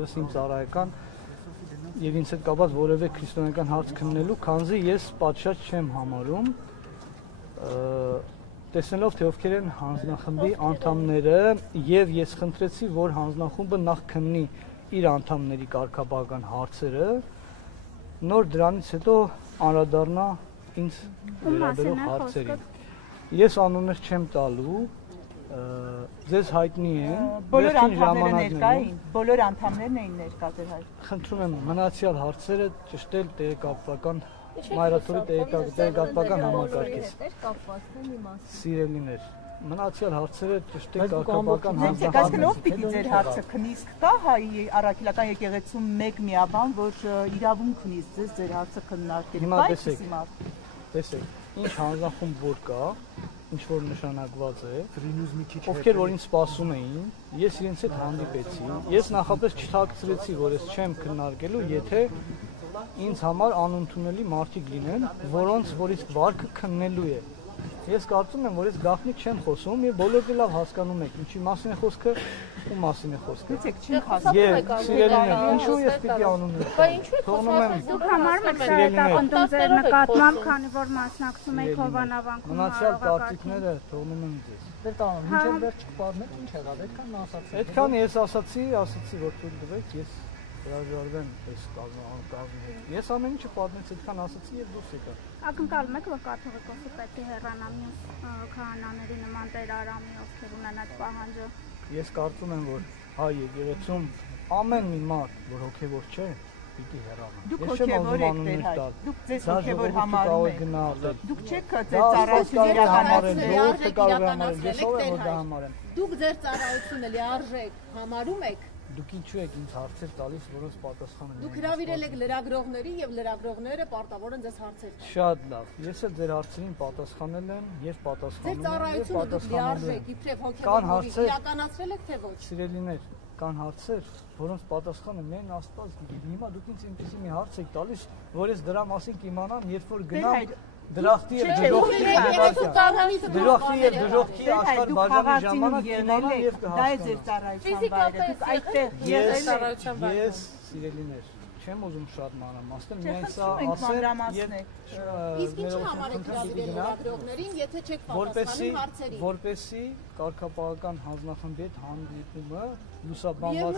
Եվս իմ ծառայական եւ ինձ հետ կապված որևէ քրիստոնեական հարց քննելու, քանզի ես պատշաճ չեմ համարում տեսնելով թե ովքեր են հանձնախմբի անդամները եւ ես խնդրեցի, որ հանձնախումբը նախ քննի իր անդամների կարգապահական հարցերը, նոր դրանից հետո անդրադառնա ինձ վերաբերող հարցերին։ Ես անուններ չեմ տալու, ձեզ հայտնի են, բոլոր անդամները ներկա էին, բոլոր անդամներն էին ներկա ձեր հայտ։ Խնդրում եմ մնացյալ հարցերը ճշտել տեղեկատվական մայրաթորի տեղեկատվական համակարգից։ Սիրելիներ, մնացյալ հարցերը ճշտել կարգապահական համակարգից։ Ով պիտի ձեր հարցը քնի, իսկ կա հայ առաքելական եկեղեցում մեկ միաբան, որ իրավունք ունի ձեր հարցը քննարկել։ Հիմա տեսեք, ինչ հանձնախումբ որ կա, ինչ որ նշանակված է, ովքեր որ ինձ սպասում էին, ես իրենց հետ հանդիպեցի, ես նախապես չթաքցրեցի, որ ես չեմ քննարկելու, եթե ինձ համար անընդունելի մարդիկ լինեն, որոնց որ իսկ վարկը քննելու է։ Ես կարծում եմ, որ ես գաղտնիք չեմ խոսում եւ բոլորդ լավ հասկանում եք, ինչի մասին է խոսքը, ու մասին է խոսքը։ Դուք չեք խոսում։ Եվ սիրելիներ, ինչու ես պիտի անուններ։ Բայց ինչու թողնում եմ դուք համարում եք սա հետապնդում ձեր նկատմամբ, քանի որ մասնակցում եք Հովանավանքում։ Մնացյալ կարծիքները թողնում եմ ձեզ։ Դե տանում, մինչև վերջ չպարնեք, ինչ եղավ, այդքան ասացի։ Այդքան ես ասացի, որ թույլ տվեք, ես հրաժարվեմ այս կազմի հետ։ Ես ամեն ինչը պատմեց, այդքան ասացի եւ դուրս եկա։ Ակնկալում եք, որ կաթողիկոսը պետք է հեռանա մյուս քահանաների նման Տեր Արամի, ովքեր ունեն այդ պահանջը։ Ես կարծում եմ, որ հայ եկեղեցում ամեն մի մարդ, որ հոգևոր չէ, պիտի հեռանա։ Դուք հոգևոր եք Տեր հայ։ Դուք ձեզ հոգևոր համարում եք։ Դուք չեք ձեր ծառայությունը համարել։ Դուք ձեր ծառայությունը լիարժեք համարում եք։ Դուք ինչու եք ինձ հարցեր տալիս, որոնց պատասխանը Դուք հրավիրել եք լրագրողների եւ լրագրողները պարտավոր են ձեզ հարցեր տալ։ Շատ լավ։ Ես էլ ձեր հարցերին պատասխանել եմ եւ պատասխանում եմ։ Ձեր ծառայությունը դուք լիարժեք, իբրև հոգեվորի իրականացրել եք թե ոչ։ Սիրելիներ, կան հարցեր, որոնց պատասխանը մեն Աստված գիտի։ Հիմա դուք ինձ այնպեսի մի հարց եք տալիս, որ ես դրա մասին կիմանամ, երբ որ գնամ Դրախտի եւ դժոխքի աշխարհ բաժանի ժամանակ կիմանամ եւ դա է ձեր ծառայության վայրը։ Դուք այդտեղ ես սիրելիներ չեմ ուզում շատ մանրամասնել, միայն սա ասեմ իսկ ինչու համար եք հրավիրել լրագրողներին, եթե չեք պատասխանում հարցերին։ Որպեսզի կարգապահական հանձնախմբի հետ հանդիպումը լուսաբանված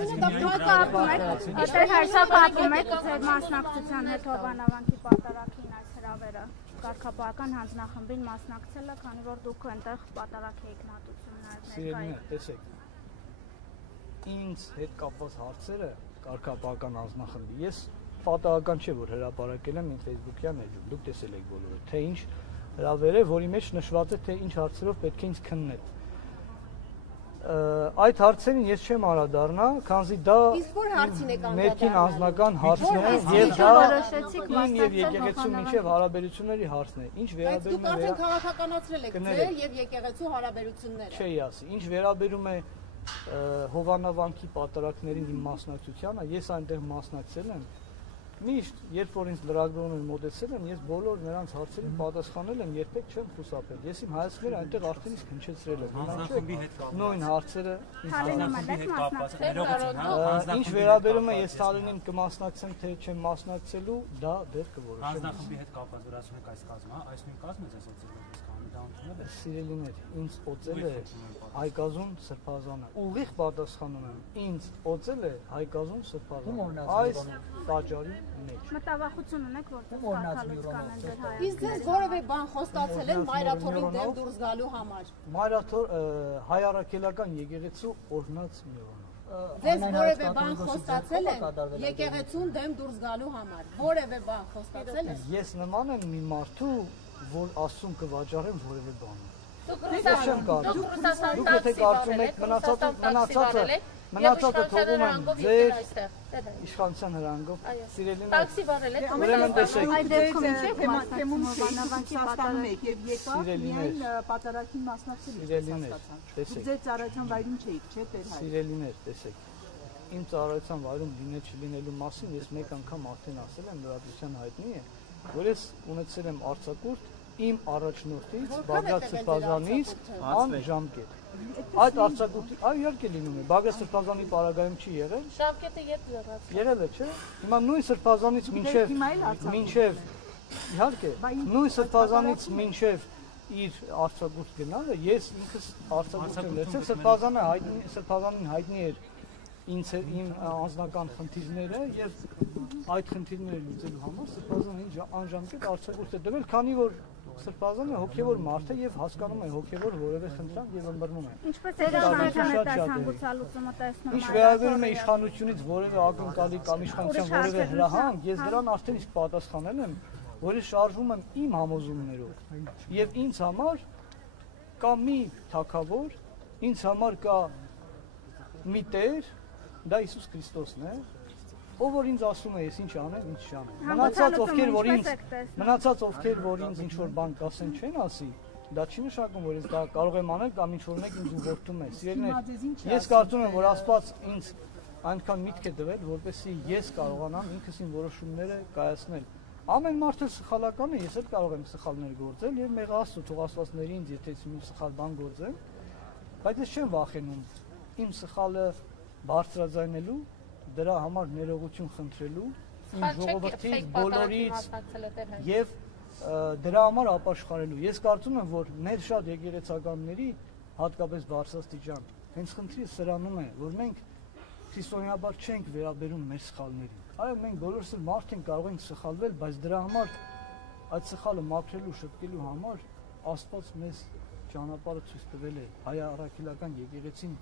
պատմում եք ձեր մասնակցության հետ Հովանավանքի պատարագին այս հրավերը։ Կարգապահական հանձնախմբին մասնակցելը, քանի որ դուք այնտեղ պատարակ եք մատուցում Սիրելիներ, տեսեք, ինձ հետ կապված հարցերը կարգապահական հանձնախմբի, ես պատահական չէ, որ հրապարակել եմ իմ Facebook-յան էջում, դուք տեսել եք բոլորը, թե ինչ հրավեր է, որի մեջ նշված է, թե ինչ հարցերով պետք է ինձ քննել։ Այդ հարցերին ես չեմ անդրադառնա, քանզի դա ներքին անձնական հարցն է եւ դա ին եւ եկեղեցու միջև հարաբերությունների հարցն է։ Ինչ վերաբերում է դուք արդեն քաղաքականացրել եք ձեր եւ եկեղեցու հարաբերությունները։ Չի ասի, ինչ վերաբերում է Հովանավանքի պատարակներին իմ մասնակցությանը, ես այնտեղ մասնակցել եմ։ Միշտ, երբ որ ինձ լրագրողները մոտեցել են, ես բոլոր նրանց հարցերին պատասխանել եմ, երբեք չեմ խուսափել։ Ես իմ հայացքները այնտեղ արդեն իսկ հնչեցրել եմ։ Նույն հարցերը ինչ վերաբերում է ես Թալինին կմասնակցեմ, թե չեմ մասնակցելու, դա դեռ կորոշեմ։ Հանձնախմբի հետ կապված որ ասում եք այս կազմը, այս նույն կազմը ձեզ օծել է, Սիրելիներ, ինձ օծել է Հայկազուն Սրբազանը։ Ուղիղ պատասխանում եմ, ինձ օծել է Հայկազուն Սրբազանը։ Այս տաճարի մեջ։ Մտավախություն ունեք, որտեղ կարդալուց կանեն ձեր հայացքները։ Իսկ ձեզ որևէ բան խոստացել են մայրաթորին դեմ դուրս գալու համար։ Մայրաթոր հայ առաքելական եկեղեցու օրհնած միանա։ Ձեզ որևէ բան խոստացել են եկեղեցուն դեմ դուրս գալու համար։ Որևէ բան խոստացել են։ Ես նման եմ մի մարդու, որ Աստծուն կվաճառեմ որևէ բան։ Դուք եթե կարծում եք մնացածը թողում եմ ձեր իշխանության հրանգով, սիրելիներ, տաքսի վարել եք, ուրեմն տեսեք, այդ դեպքում ինչ թեմում Հովանավանքի պատարակ եք եւ եկա միայն պատարակին մասնակցել եք։ Ձեր ծառայության վայրում չէիք, չէ՞ Տեր հայր։ Սիրելիներ, տեսեք, իմ ծառայության վայրում լինել չլինելու մասին ես մեկ անգամ արդեն ասել եմ, լրատվության հայտնի է, որ ես ունեցել եմ արձակուրդ իմ առաջնորդից Բաղդադ Սրբազանից անժամկետ։ Այդ արձակուրդի, այո, իհարկե լինում է, Բագրատ Սրբազանի պարագայում չի եղել։ Շավկետը երբ եղած։ Եղել է, չէ՞։ Հիմա նույն Սրբազանից մինչև իհարկե, նույն Սրբազանից մինչև իր արձակուրդ գնալը, ես ինքս արձակուրդ եմ լեցել, Սրբազանին հայտնի էր իմ անձնական խնդիրները եւ այդ խնդիրները լուծելու համար Սրբազանին անժամկետ արձակուրդ է տվել, քանի որ Սրբազանը հոգևոր մարդ է եւ հասկանում է հոգևոր որևէ խնդրանք եւ ըմբռնում է։ Ինչպես է հանգուցալուծումը տեսնում։ Ինչ վերաբերում է իշխանությունից որևէ ակնկալի կամ իշխանության որևէ հրահանգ, ես դրան արդեն իսկ պատասխանել եմ, որ ես շարժվում եմ իմ համոզումներով եւ ինձ համար կա մի թագավոր, ինձ համար կա մի Տեր, դա Հիսուս Քրիստոսն է, ով որ ինձ ասում է ես ինչ անեմ, ինչ չանեմ։ Մնացած ովքեր որ ինձ ինչ որ բան կասեն չեն ասի, դա չի նշանակում որ ես դա կարող եմ անել կամ ինչ որ մեկ ինձ ուղղորդում է։ Սիրելիներ, ես կարծում եմ որ Աստված ինձ այնքան միտք է տվել, որպեսզի ես կարողանամ ինքս իմ որոշումները կայացնել։ Ամեն մարդ էլ սխալական է, ես էլ կարող եմ սխալներ գործել եւ մեղա Աստծո թող Աստվածների ինձ եթե մի սխալ բան գործեմ, բայց ես չեմ վախենում իմ սխալը բարձրաձայնելու, դրա համար ներողություն խնդրելու, իմ ժողովրդից բոլորից եւ դրա համար ապաշխարելու։ Ես կարծում եմ, որ մեր շատ եկեղեցականների, հատկապես բարձրաստիճան, հենց խնդիրը սրանում է, որ մենք քրիստոնեաբար չենք վերաբերում մեր սխալներին։ Այո, մենք բոլորս էլ մարդ ենք, կարող ենք սխալվել, բայց դրա համար այդ սխալը մաքրելու, շտկելու համար Աստված մեզ ճանապարհը ցույց տվել է։ Հայ առաքելական եկեղեցին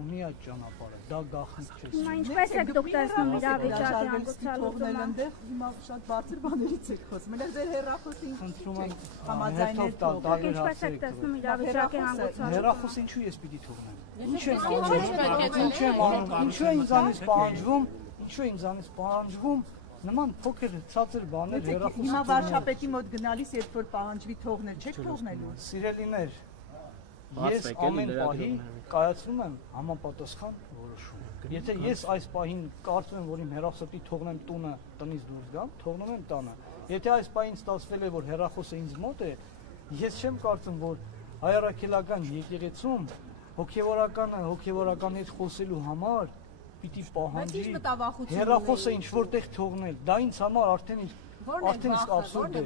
ունի այդ ճանապարհը, դա գաղտնիք չէ։ Հիմա ինչպես եք դուք տեսնում իրավիճակի հանգուցալուծումը։ Այնտեղ հիմա շատ բարձր բաներից եք խոսում։ Մենակ ձեր հեռախոսին խնդրում եմ համաձայնել թողնել։ Ինչպես եք տեսնում իրավիճակի հանգուցալուծումը։ Հեռախոս ինչու ես պիտի թողնեմ։ Ինչ եմ անում, ինչու է ինձանից պահանջվում, նման փոքր ցածր բաներ հեռախոսի։ Հիմա վարչապետի մոտ գնալիս երբ որ պահանջվի թողնել, չեք թողնելու։ Սիրելիներ, ես ամեն պահի կայացնում եմ համապատասխան որոշում։ Եթե ես այս պահին կարծում եմ, որ իմ հեռախոսի թողնեմ տունը, տնից դուրս գամ, թողնում եմ տանը։ Եթե այս պահին ստացվել է, որ հեռախոսը ինձ մոտ է, ես չեմ կարծում, որ հայ առաքելական եկեղեցում հոգևորականի հետ խոսելու համար պիտի պահանջի հեռախոսը ինչ որտեղ թողնել։ Դա ինձ համար արդեն իսկ абսուրդ է։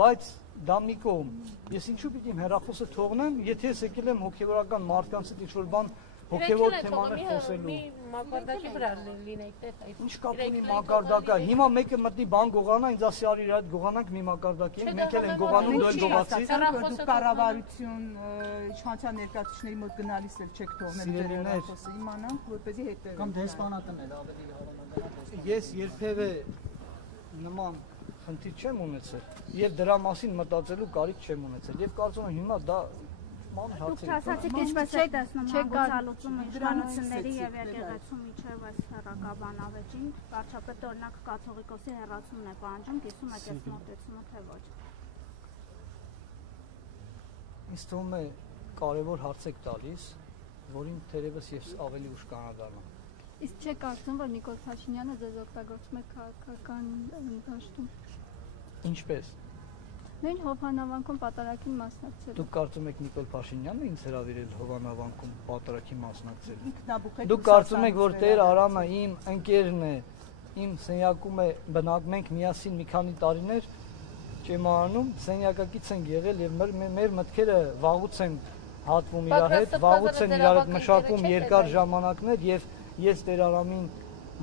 Բայց դա մի կողմ։ Ես ինչու պիտի իմ հեռախոսը թողնեմ, եթե ես եկել եմ հոգևորական մարդկանց հետ ինչ-որ բան հոգևոր թեմաներ խոսելու։ Մակարդակի վրա լինեք տեղ։ Ինչ կապ ունի մակարդակը։ Հիմա մեկը մտնի բան գողանա, ինձ ասի արի այդ գողանանք մի մակարդակի, մենք էլ ենք գողանում, դու էլ գողացի։ Դուք կառավարություն իշխանության ներկայացուցիչների մոտ գնալիս էլ չեք թողնել ձեր հեռախոսը, իմանանք, որպեսզի հետևեն։ Կամ դեսպանատներ ավելի հավանական։ Ես երբևէ նման խնդիր չեմ ունեցել եւ դրա մասին մտածելու կարիք չեմ ունեցել եւ կարծում եմ հիմա դա Դուք ասացիք ինչպես եք տեսնում հանգուցալուծումը իշխանությունների եւ եկեղեցու միջև այս հեռակաբան ավեջին, վարչապետը օրինակ կաթողիկոսի հեռացումն է պահանջում, կիսում եք այս մոտեցումը թե ոչ։ Ինձ թվում է կարևոր հարց եք տալիս, որին թերևս ես ավելի ուշ կանադառնամ։ Իսկ չեք կարծում, որ Նիկոլ Փաշինյանը ձեզ օգտագործում է քաղաքական դաշտում։ Ինչպես։ Նույն Հովհաննավանքում պատարագին մասնակցել։ Դուք կարծում եք Նիկոլ Փաշինյանն է ինձ հրավիրել Հովհաննավանքում պատարագին մասնակցել։ Դուք Դուք կարծում եք, որ Տեր Արամը իմ ընկերն է, իմ սենյակում է բնակենք միասին մի քանի տարիներ ճեմարանում, սենյակակից ենք եղել եւ մեր մտքերը վաղուց են հատվում իր հետ, վաղուց են իր հետ մշակում երկար ժամանակներ եւ ես Տեր Արամին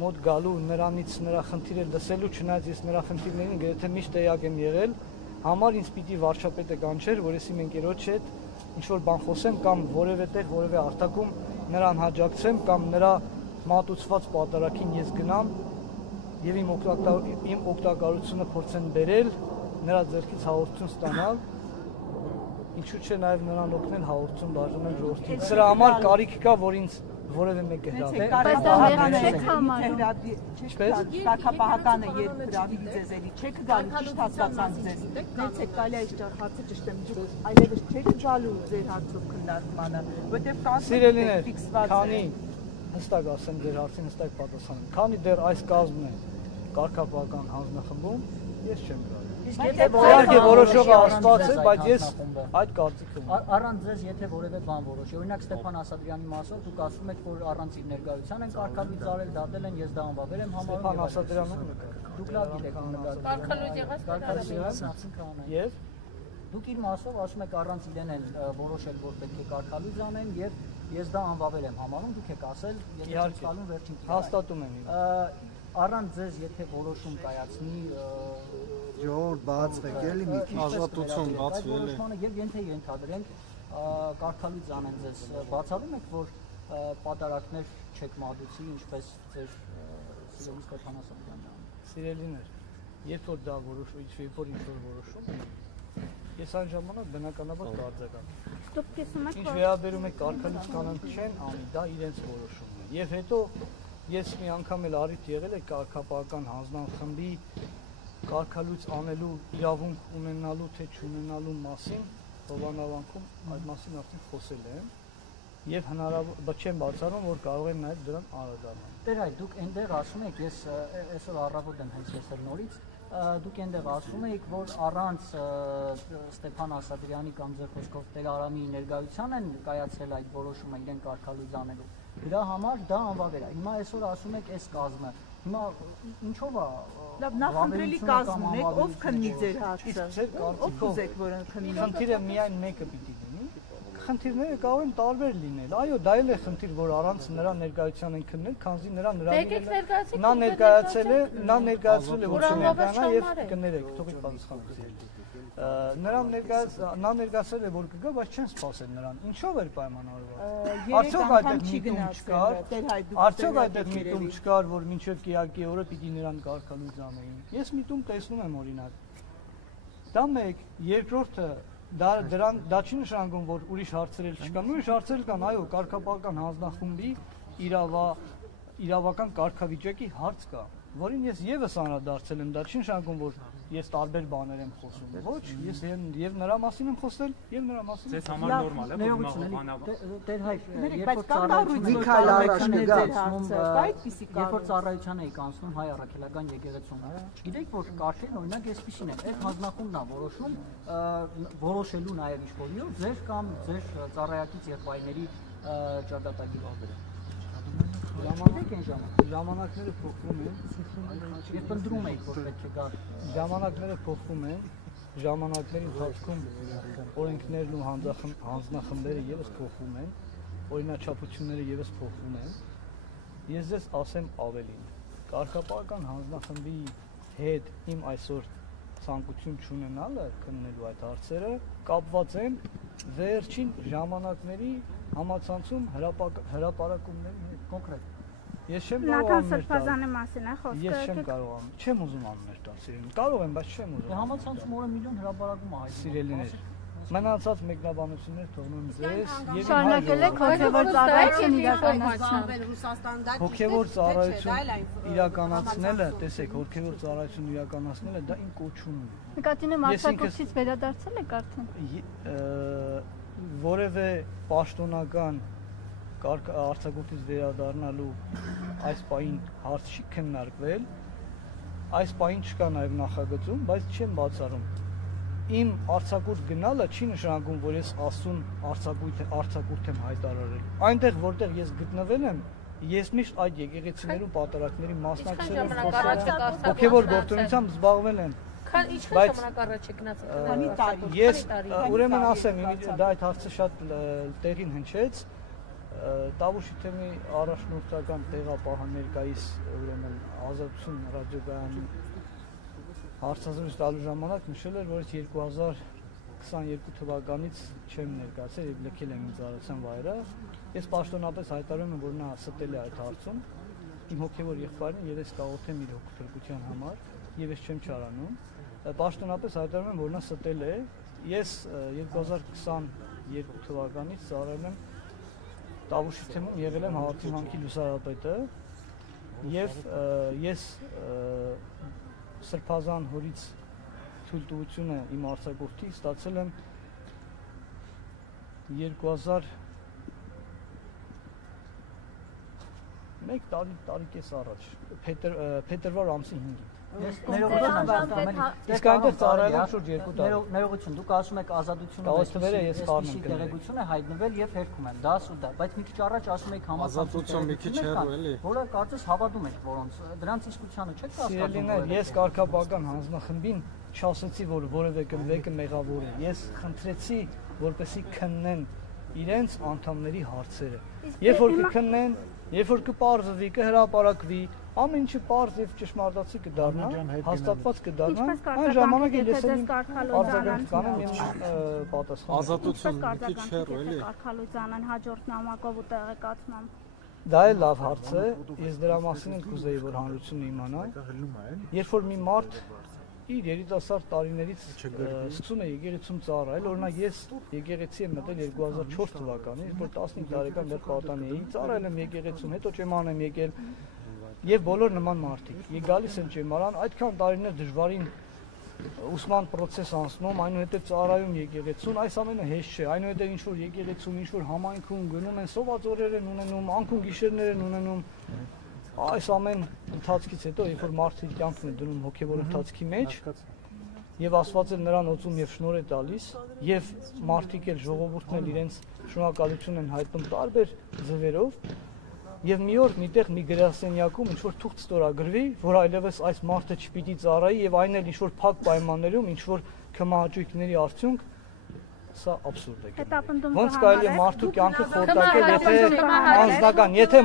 մոտ գալու նրանից նրա խնդիրը լսելու, չնայած ես նրա խնդիրներին գրեթե միշտ տեղյակ եմ եղել, համար ինձ պիտի վարչապետը կանչեր, որ ես իմ ընկերոջ հետ ինչ որ բան խոսեմ կամ որևէ տեղ, որևէ արտակում նրան հաջակցեմ կամ նրա մատուցված պատարագին ես գնամ եւ իմ օգտակարությունը փորձեմ բերել, նրա ձեռքից հաղորդություն ստանալ, ինչու՞ չէ նաեւ նրան օգնել հաղորդություն բաժանել ժողովրդին։ Սրա համար կարիք կա, որ ինձ որևէ մեկը Կարգապահականը երբ հրավիրի ձեզ էլի չեք գալու, ճիշտ հասկացանք ձեզ։ Նենց եք գալի այս հարցը ճշտեմ, այլևս չեք գալու ձեր հարցով քննարկմանը, որտեղ Սիրելիներ, քանի հստակ ասեմ ձեր հարցին հստակ պատասխանեմ, քանի դեռ այս կազմն է կարգապահական հանձնախմբում, ես չեմ գալու։ Իհարկե որոշողը Աստված է, բայց ես այդ կարծիքը ունեմ։ Առանց ձեզ եթե որևէ բան որոշի, օրինակ Ստեփան Ասատրյանի մասով դուք ասում եք, որ առանց իր ներկայության են կարգավիճ արել, դատել են, ես դա անվավեր եմ համարում։ Ստեփան Ասատրյանը դուք լավ գիտեք Եվ դուք իր մասով ասում եք առանց իրեն են որոշել, որ պետք է կարգավիճ անեն եւ ես դա անվավեր եմ համարում, դուք եք ասել, ես ցալում վերջին հաստատում եմ։ Առանց ձեզ եթե որոշում կայացնի ժողովուրդ բացվեք էլի մի քիչ ազատություն բացվել է եւ ենթադրենք կարգավիճ անեն ձեզ բացառում եք որ պատարակներ չեք մատուցի ինչպես ձեր սիրելի Ստեփան Ասատրյանը Սիրելիներ երբ որ դա որոշում երբ որ ինչ-որ որոշում ես այն ժամանակ բնականաբար կարձակամ Դուք կիսում եք ինչ վերաբերում է կարգավիճ կանանց չեն անի դա իրենց որոշումն է եւ հետո ես մի անգամ էլ առիթ եղել է կարգապահական հանձնախմբի կարգալույց անելու իրավունք ունենալու թե չունենալու մասին Հովանավանքում այդ մասին արդեն խոսել եմ եւ հնարավոր չեմ բացառում որ կարող եմ նաեւ դրան անդրադառնալ Տեր այ դուք այնտեղ ասում եք ես այսօր առավոտ եմ հենց եսել նորից դուք այնտեղ ասում եք որ առանց Ստեփան Ասատրյանի կամ ձեր խոսքով Տեր Արամի ներկայության են կայացել այդ որոշումը իրեն կարգալույց անելու Դրա համար դա անվավեր է հիմա այսօր ասում եք այս կազմը Հիմա ինչով է Լավ նախընտրելի կազմ ունեք ով քննի ձեր հարցը ով ուզեք որ քննի Խնդիրը միայն մեկը պիտի լինի Խնդիրները կարող են տարբեր լինել այո դա էլ է խնդիր որ առանց նրա ներկայության են քննել քանզի նա ներկայացել է որ չներկայանա եւ կներեք թողի պատասխանը Նրան ներկայացել է որ կգա, բայց չեն սպասել նրան։ Ինչով էր պայմանավորված։ Արդյոք այդտեղ միտում չկար, որ մինչև կիրակի օրը պիտի նրան կարգալույց անեին։ Ես միտում տեսնում եմ օրինակ։ Դա մեկ, երկրորդը դա չի նշանակում, որ ուրիշ հարցեր չկան։ Ուրիշ հարցեր կան, այո, կարգապահական հանձնախմբի իրավական կարգավիճակի հարց կա, որին ես եւս անդրադարձել եմ, դա չի նշանակում, որ ես տարբեր բաներ եմ խոսում։ Ոչ, ես եւ նրա մասին եմ խոսել, եւ նրա մասին։ Ձեզ համար նորմալ է, որ Տեր հայ, երբ որ ծառայության եք անցնում հայ առաքելական եկեղեցում, չգիտեք որ կարծեն օրինակ այսպեսին է, այդ հանձնախումբն է որոշում որոշելու նաեւ ինչ-որ ձեր կամ ձեր ծառայակից եղբայրների ճակատագիր ավերը։ Ժամանակները փոխվում են, Եվ պնդրում եք, որ պետք է գա։ Ժամանակները փոխվում են, ժամանակների ընթացքում օրենքներն ու հանձնախմբերը ևս փոխվում են, օրինաչափությունները ևս փոխվում են։ Ես ձեզ ասեմ ավելին, կարգապահական հանձնախմբի հետ իմ այսօր ցանկություն չունենալը քննելու այդ հարցերը կապված են վերջին ժամանակների համացանցում հրապարակումների հետ կոնկրետ Ես չեմ կարող Սրբազանի մասին է խոսքը Ես չեմ կարող չեմ ուզում աններ տալ սիրելին կարող եմ բայց չեմ ուզում Համացանցում օրը միլիոն հրապարակում է հայտնի Սիրելիներ Մնացած մեկնաբանություններ թողնում ձեզ եւ շարունակել եք հոգեվոր ծառայություն իրականացնել Հոգեվոր ծառայություն իրականացնելը տեսեք հոգեվոր ծառայություն իրականացնելը դա իմ կոչումն է Նկատի ունեմ արձակուրդից վերադարձել եք արդեն որևէ պաշտոնական արձակուրդից վերադառնալու այս պահին հարց չի քննարկվել այս պահին չկա նաև նախագծում բայց չեմ բացառում իմ արձակուրդ գնալը չի նշանակում որ ես ասուն արձակուրդ եմ հայտարարել այնտեղ որտեղ ես գտնվել եմ ես միշտ այդ եկեղեցիներում պատարակների մասնակցել եմ հոգևոր գործունեությամբ զբաղվել եմ Ինչքան ժամանակ առաջ է գնացել Ես ուրեմն ասեմ դա այդ հարցը շատ տեղին հնչեց Տավուշի թեմի առաջնորդական տեղապահը ներկայիս ուրեմն ազատություն ռադիոկայանի հարցազրույց տալու ժամանակ նշել էր որ 2022 թվականից չեմ ներկայացել եւ լքել եմ ինձ արարության վայրը ես պաշտոնապես հայտարարում եմ որ նա ստել է այդ հարցում իմ հոգեվոր եղբայրին եւ ես կաղոթեմ իր հոգեվորության համար եւ ես չեմ չարանում պաշտոնապես հայտարարում եմ որ նա ստել է ես 2022 թվականից ծառայել եմ Տավուշի թեմում եղել եմ Հավատի վանքի լուսարապետը եւ ես Սրբազան հորից թույլտվությունը իմ արձակուրդի ստացել եմ 2000 1 տարի կես առաջ, փետրվար ամսի 5-ին։ Իսկ այնտեղ ծառայել եմ շուրջ 2 տարի։ Ներողություն, դուք ասում եք ազատությունը այսպիսի տեղեկություն է հայտնվել եւ հերքում են, դա սուտ է, բայց մի քիչ առաջ ասում եք ազատություն մի քիչ հեռու էլի, որը կարծես հավատում եք որոնց, դրանց իսկությանը չեք կասկածում։ Ես կարգապահական հանձնախմբին չասեցի, որ որևէ կնվեկը մեղավոր է։ Ես խնդրեցի, որպեսզի քննեն իրենց անդամների հարցերը։ Երբ որ կքննեն, երբ որ կպարզվի, կհրապարակվի, ամեն ինչը պարզ եւ ճշմարտացի կդառնա, հաստատված կդառնա, այն ժամանակ էլ ես արձագանք կանեմ եւ պատասխան։ Ազատություն մի քիչ հեռու էլի։ Կարգալույցանան հաջորդ նամակով ու տեղեկացնեմ։ Դա էլ լավ հարց է, ես դրա մասին եմ կուզեի, որ հանրությունը իմանա։ Երբ որ մի մարդ իր երիտասարդ տարիներից սկսում է եկեղեցում ծառայել, օրինակ ես եկեղեցի եմ մտել 2004 թվականին, երբ որ 15 տարեկան դեռ պատանի էի, ծառայել եմ եկեղեցում, հետո ճեմարան եմ եկել եւ բոլոր նման մարդիկ։ Եկ գալիս եմ ճեմարան, այդքան տարիներ դժվարին ուսման process անցնում, այնուհետև ծառայում եկեղեցուն, այս ամենը հեշտ չէ, այնուհետև ինչ որ եկեղեցում, ինչ որ համայնքում գնում են, սոված օրեր են ունենում, անկում գիշերներ են ունենում, այս ամեն ընթացքից հետո, երբ որ մարդը իր կյանքն է դնում հոգևոր ընթացքի մեջ, եւ Աստված էլ նրան օծում եւ շնորհ է տալիս, եւ մարդիկ էլ ժողովուրդն էլ իրենց շնորհակալություն են հայտնում տարբեր ձևերով, եւ մի օր միտեղ մի գրասենյակում ինչ որ թուղթ ստորագրվի, որ այլևս այս մարդը չպիտի ծառայի եւ այն էլ ինչ որ փակ պայմաններում, ինչ որ կմահաճույքների արդյունք, սա աբսուրդ է։ Ոնց կարելի է մարդու կյանքը խորտակել, եթե անձնական, եթե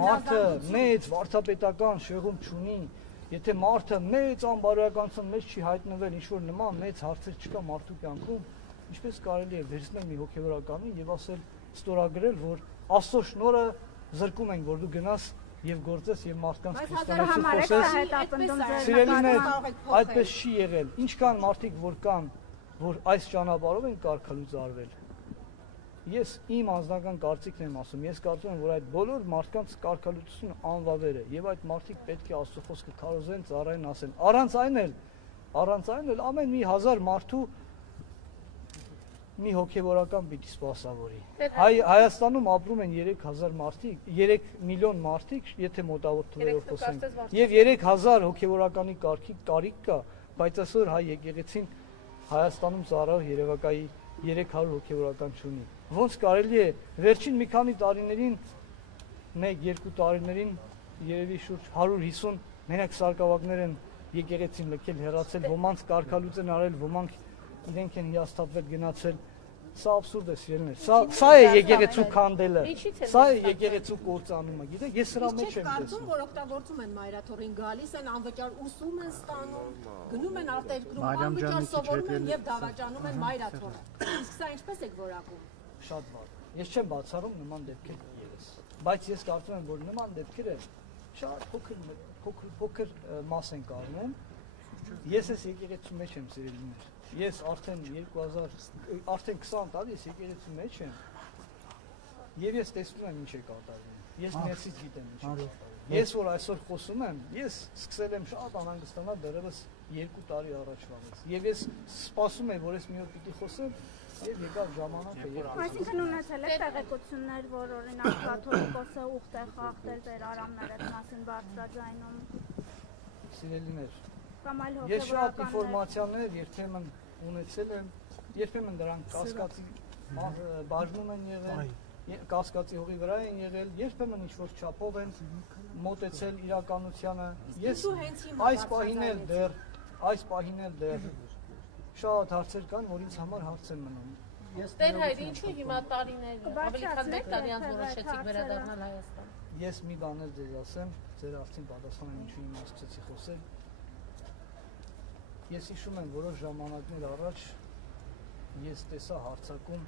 մարդը մեծ վարդապետական շեղում չունի, եթե մարդը մեծ անբարոյականության մեջ չի հայտնվել, ինչ որ նման մեծ հարցեր չկա մարդու կյանքում, ինչպես կարելի է վերցնել մի հոգեվորականին եւ ասել ստորագրել, որ Աստծո շնորհը զրկում ենք, որ դու գնաս եւ գործես եւ մարդկանց քրիստոնեություն խոսես։ Սիրելիներ, այդպես չի եղել։ Ինչքան մարդիկ որ կան, որ այս ճանապարհով են կարգալույց արվել։ Ես իմ անձնական կարծիքն եմ ասում, ես կարծում եմ, որ այդ բոլոր մարդկանց կարգալույցությունը անվավեր է եւ այդ մարդիկ պետք է Աստծո խոսքը քարոզեն, ծառայեն, ասեն։ Առանց այն էլ ամեն մի 1000 մարդու մի հոգևորական պիտի սպասավորի։ Հայաստանում ապրում են 3000 մարդիկ, 3 միլիոն մարդիկ, եթե մոտավոր թվերով խոսենք, եւ 3000 հոգևորականի կարիք կա, բայց այսօր հայ եկեղեցին Հայաստանում ծառայող երևակայի 300 հոգևորական չունի։ Ոնց կարելի է վերջին մի քանի տարիներին, 1-2 տարիներին երևի շուրջ 150 մենակ սարկավակներ են եկեղեցին լքել, հեռացել, ոմանց կարգալույց են արել, ոմանք իրենք են հիասթափվել գնացել։ Սա աբսուրդ է, սիրելիներ։ Սա է եկեղեցու քանդելը։ Սա է եկեղեցու կործանումը։ Գիտեք, ես սրա մեջ եմ տեսնում, որ օգտագործում են մայրաթորին, գալիս են անվճար ուսում են ստանում, գնում են արտերկրում, անվճար սովորում են եւ դավաճանում են մայրաթորը։ Իսկ սա ինչպես եք որակում։ Շատ վատ։ Ես չեմ բացառում նման դեպքեր եւս։ Բայց ես կարծում եմ, որ նման դեպքերը շատ փոքր մաս են կազմում։ Ես ես եկեղեցու մեջ եմ, սիրելիներ։ Ես արդեն 20 տարի ես եկեղեցու մեջ եմ եւ ես տեսնում եմ ինչ է կատարվում։ Ես ներսից գիտեմ ինչ է կատարվում։ Ես որ այսօր խոսում եմ, ես սկսել եմ շատ անհանգստանալ դեռևս 2 տարի առաջվանից։ Եվ ես սպասում եմ, որ ես մի օր պիտի խոսեմ եւ եկավ ժամանակը։ Այսինքն ունեցել եք տեղեկություններ, որ օրինակ կաթոլիկոսը ուխտ է խախտել ձեր արամները այդ մասին բարձրաձայնում։ Սիրելիներ, կամ այլ ես շատ ինֆորմացիաներ երբեմն ունեցել եմ, երբեմն դրանք կասկածի բաժնում են եղել, կասկածի հողի վրա են եղել, երբեմն ինչ-որ չափով են մոտեցել իրականությանը։ Ես այս պահին էլ դեռ շատ հարցեր կան, որ ինձ համար հարց են մնում։ Տեր հայր, ինչու հիմա տարիներ, ավելի քան 1 տարի անց որոշեցիք վերադառնալ Հայաստան։ Ես մի բան էլ ձեզ ասեմ, ձեր արդեն պատասխանեմ ինչու հիմա սկսեցի խոսել։ Ես հիշում եմ որոշ ժամանակներ առաջ ես տեսա հարձակում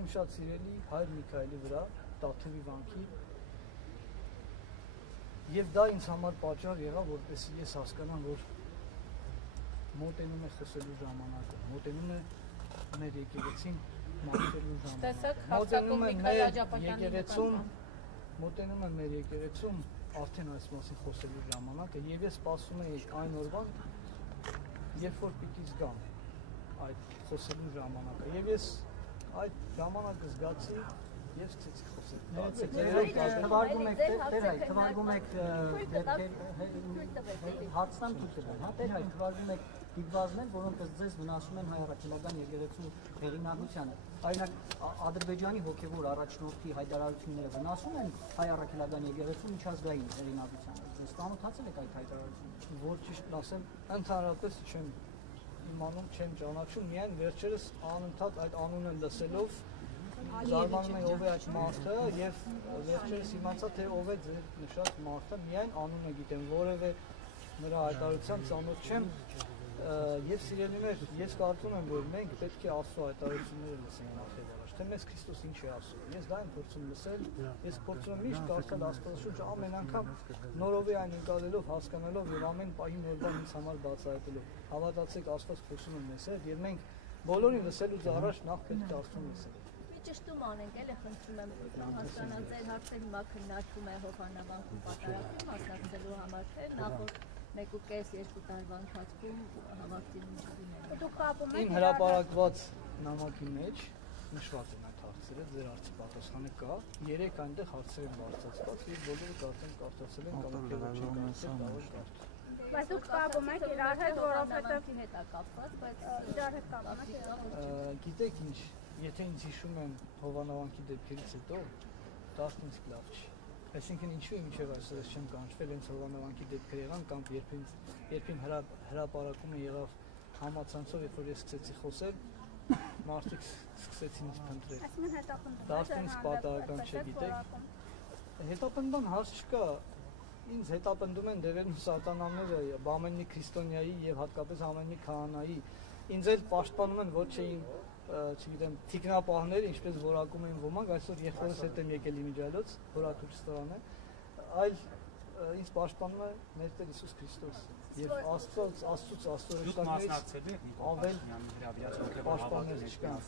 իմ շատ սիրելի Հայր Միքայելի վրա, Տաթևի վանքի, եւ դա ինձ համար պատճառ եղավ, որպեսզի ես հասկանամ, որ մոտենում է խոսելու ժամանակը, մոտենում է մեր եկեղեցին մաքրելու ժամանակը, մոտենում է մեր եկեղեցում արդեն այս մասին խոսելու ժամանակը, եւ ես սպասում եի այն օրվան, երբ որ պիտի զգամ այդ խոսելու ժամանակը, եւ ես այդ ժամանակը զգացի Ես սկսեցի խոսել։ Թվարկում եք հարցնամ թույլ տվեք, հա, Տեր հայր, թվարկում եք դիպվածներ, որոնք ձեզ վնասում են հայ առաքելական եկեղեցու հեղինակությանը։ Օրինակ Ադրբեջանի հոգևոր առաջնորդի հայտարարությունները վնասում են հայ առաքելական եկեղեցու միջազգային հեղինակությանը։ Ձեզ ծանոթացել եք այդ հայտարարությունները։ Որ ճիշտ ասեմ, ընդհանրապես չեմ իմանում, չեմ ճանաչում, միայն վերջերս անընդհատ այդ անունը լսելով զարմանում եմ ով է այդ մարդը եւ վերջերս իմացա թե ով է ձեր նշած մարդը, միայն անունը գիտեմ, որևէ նրա հայտարարության ծանոթ չեմ եւ սիրելիներ, ես կարծում եմ, որ մենք պետք է Աստծո հայտարարությունները լսենք նախ եւ առաջ, թե մեզ Քրիստոս ինչ է ասում։ Ես դա եմ փորձում լսել, ես փորձում եմ միշտ կարդալ Աստվածաշունչը ամեն անգամ նորովի այն ընկալելով, հասկանալով եւ ամեն պահի նոր բան ինձ համար բացահայտելով։ Հավատացեք, Աստված խոսում է մեզ հետ եւ մենք բոլորին լսելուց առաջ նախ պետք է Աստծուն լսենք։ Ճշտում անենք, էլի խնդրում եմ հասկանալ ձեր հարցը հիմա քննարկվում է հովանավանքում պատարագում մասնակցելու համար, թե նախորդ 1.5-2 տարվա ընթացքում հավաքտին ունեցել։ Դուք կապում եք Իմ հրապարակված նամակի մեջ նշված են այդ հարցերը, ձեր հարցի պատասխանը կա, 3 այնտեղ հարցեր են բարձրացված եւ բոլորը կարծեմ կարդացել են կամ չեն կարդացել։ Բայց դուք կապում եք իրար հետ, որովհետեւ հետ է կապված, բայց իրար հետ կապում եք։ Գիտեք ինչ, եթե ինձ հիշում եմ Հովանավանքի դեպքերից հետո, դա ինձ լավ չի։ Այսինքն ինչու մինչև այսօր ես չեմ կանչվել հենց Հովանավանքի դեպքեր եղան կամ երբ հրապարակումը եղավ համացանցով, երբ որ ես սկսեցի խոսել, մարդիկ սկսեցին ինձ փնտրել։ Այսինքն հետապնդում Դա ինձ պատահական չէ, գիտեք։ Հետապնդման հարց չկա։ Ինձ հետապնդում են դերերն ու սատանաները, ամենի քրիստոնյայի եւ հատկապես ամենի քահանայի։ Ինձ էլ պաշտպանում են ոչ չէին չգիտեմ, թիկնապահները, ինչպես որակում են ոմանք, այսօր եղբորս հետ եմ եկել իմիջիալոց, հորատուրստարան է, այլ ինձ պաշտպանում է մեր Տեր Հիսուս Քրիստոս եւ Աստծուց ավել պաշտպաններ չկան։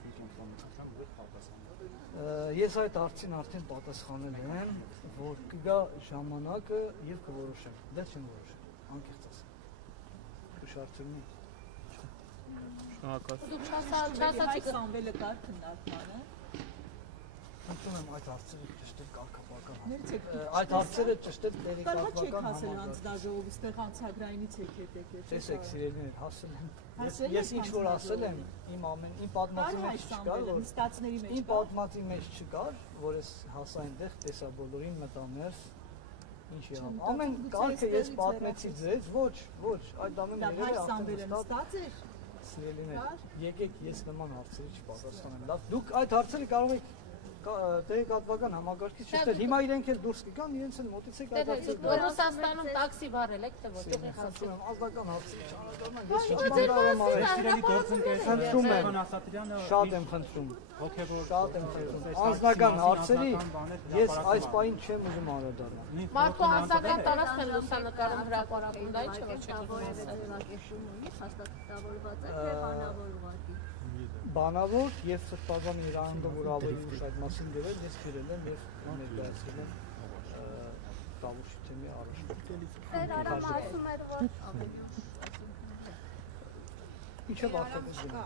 Ես այդ հարցին արդեն պատասխանել եմ, որ կգա ժամանակը եւ կորոշեմ, դա չեմ որոշել, անկեղծ ասեմ։ Ուշադրություն Դուք չասացիք Սամվելը կար քննարկմանը։ Խնդրում եմ այդ հարցերը ճշտել կարգապահական։ Այդ հարցերը ճշտել տեղեկատվական հասել հանձնաժողովի ստեղ հանցագրայինից եկեք։ Տեսեք, սիրելիներ, հասել եմ։ Ես ինչ որ ասել եմ, իմ պատմածի մեջ չկար, իմ պատմածի մեջ չկար, որ ես հասա այնտեղ, տեսա բոլորին մտաներ, ինչ եղավ։ Ամեն կարգը ես պատմեցի ձեզ, ոչ, այդ ամեն երևը արդեն Սիրելիներ, եկեք ես նման հարցերի չպատասխանեմ։ Լավ, դուք այդ հարցերը կարող եք տեղեկատվական համակարգից շփվել։ Հիմա իրենք էլ դուրս կգան, իրենց էլ մոտեցեք այդ հարցերը։ Դուք Ռուսաստանում տաքսի վարել եք, թե ոչ։ Խնդրում եմ, ազգական հարցերի չանցնեմ, ես ինչ բան կարող եմ անել։ Սիրելի գործընկեր Ստեփան Ասատրյանը, շատ եմ խնդրում։ Անձնական հարցերի ես այս պահին չեմ ուզում անդրադառնալ։ Մարդու անձնական տարածք են լուսանկարում հրապարակում, դա ինչ է որ չեք Բանավոր եւ սրբազան իրանդով որ ավելի ուշ այդ մասին գրել, ես գրել եմ եւ ներկայացրել եմ Տավուշի թեմի առաջնորդելից։ Ձեր Արամը ասում էր, որ Ինչը վախենալի է։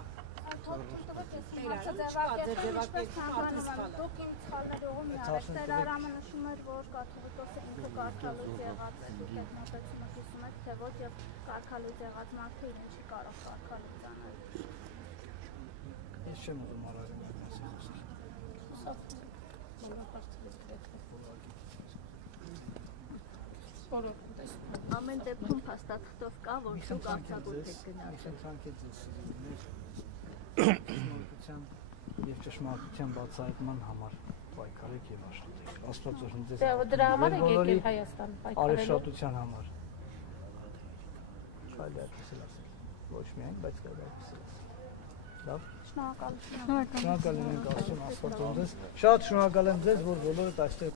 Դուք իմ սխալները ուղղում եք։ Ձեր Արամը նշում էր, որ կաթողիկոսը ինքը կարգալույց եղած է, դուք այդ մոտեցումը կիսում եք, թե ոչ եւ կարգալույց եղած մարդը իրեն չի կարող կարգալույց անել։ Ես չեմ ուզում արարել այդ մասին խոսել։ Ամեն դեպքում փաստաթղթով կա, որ դուք արձակուրդ եք գնացել։ Խնդրանք է ձեզ սիրելիներ։ Եվ ճշմարտության բացահայտման համար պայքարեք եւ աշխատեք։ Աստված օրհնի ձեզ։ Դրա համար եք եկել Հայաստան պայքարելու։ Արեշտության համար։ Կարելի է ասել։ Ոչ միայն, բայց կարելի է ասել։ Լավ։ Շնորհակալություն։ Շնորհակալ եմ Աստծուն, Աստված օրհնի ձեզ։ Շատ շնորհակալ եմ ձեզ, որ բոլորդ այստեղ